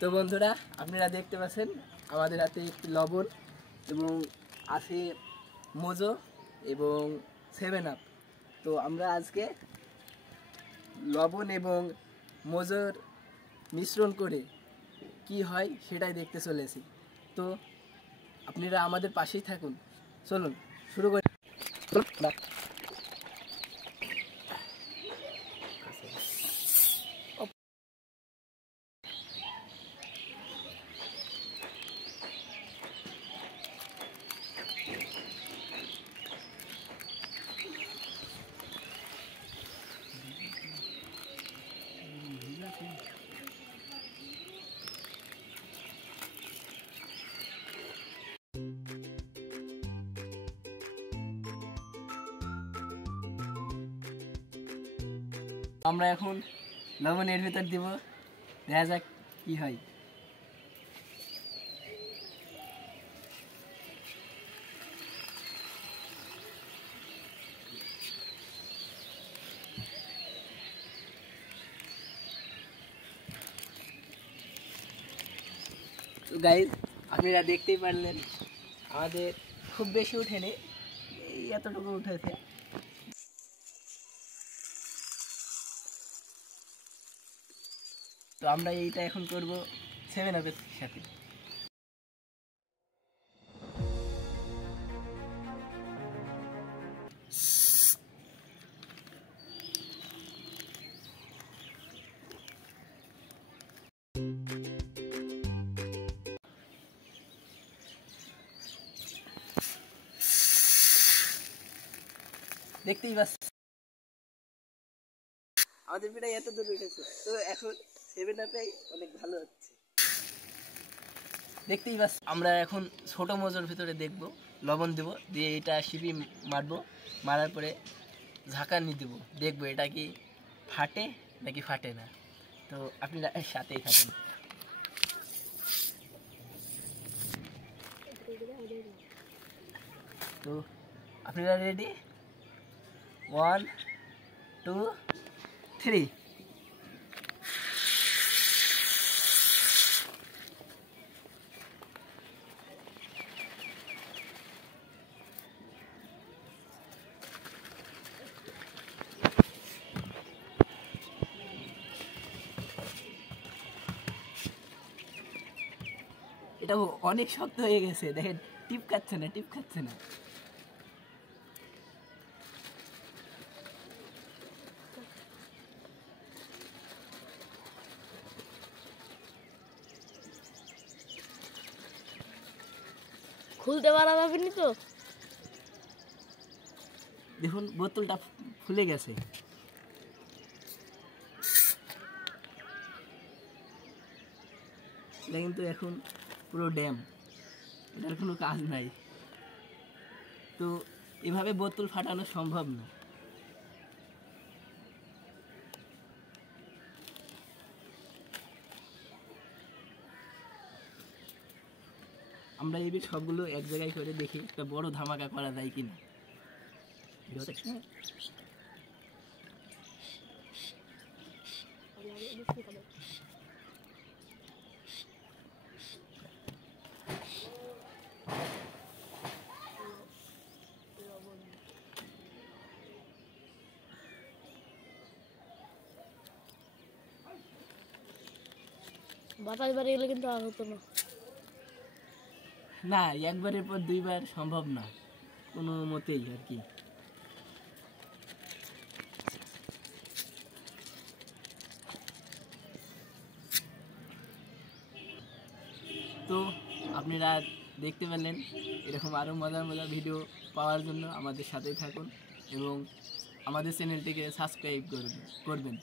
তো বন্ধুরা আপনারা দেখতে পাচ্ছেন আমাদের হাতে একটি লবণ এবং আছে মোজো এবং 7 আপ। তো আমরা আজকে লবণ এবং মোজোর মিশ্রণ করে কি হয় সেটাই দেখতে চলেছি। তো আপনারা আমাদের পাশেই থাকুন, চলুন শুরু করি। আমরা এখন লবণের ভিতর দিব, দেখা যাক কি হয়। তো গাইজ আপনারা দেখতেই পারলেন আমাদের খুব বেশি উঠেনি, এই এতটুকু উঠেছে। তো আমরা এইটা এখন করব 7 আপের সাথে। দেখতেই পাচ্ছি আমাদের প্রায় এত দূর উঠেছে। তো এখন 7 আপে অনেক ভালো হচ্ছে, দেখতেই পাচ্ছি। আমরা এখন ছোট মোজোর ভিতরে দেখব, লবণ দেব, দিয়ে এটা সিপি মারবো, মারার পরে ঝাঁকানি দেবো, দেখবো এটা কি ফাটে নাকি ফাটে না। তো আপনারা সাথেই থাকুন। তো আপনারা রেডি? 1 2 3। এটা অনেক শক্ত হয়ে গেছে, দেখেন টিপ খাচ্ছে না, টিপ খাচ্ছে না। খুলতে পারা যাবে না তো, দেখুন বোতলটা ফুলে গেছে। এটা কিন্তু এখন পুরো ড্যাম, এটার কোনো কাজ নাই। তো এভাবে বোতল ফাটানো সম্ভব না। আমরা এই সবগুলো এক জায়গায় করে দেখি একটা বড় ধামাকা করা যায় কিনা। বাতাস বাড়ি গেলে কিন্তু আর হতো না। না, একবারের পর দুইবার সম্ভব না কোনো মতেই আর কি। তো আপনারা দেখতে পেলেন, এরকম আরও মজার মজার ভিডিও পাওয়ার জন্য আমাদের সাথেই থাকুন এবং আমাদের চ্যানেলটিকে সাবস্ক্রাইব করবেন।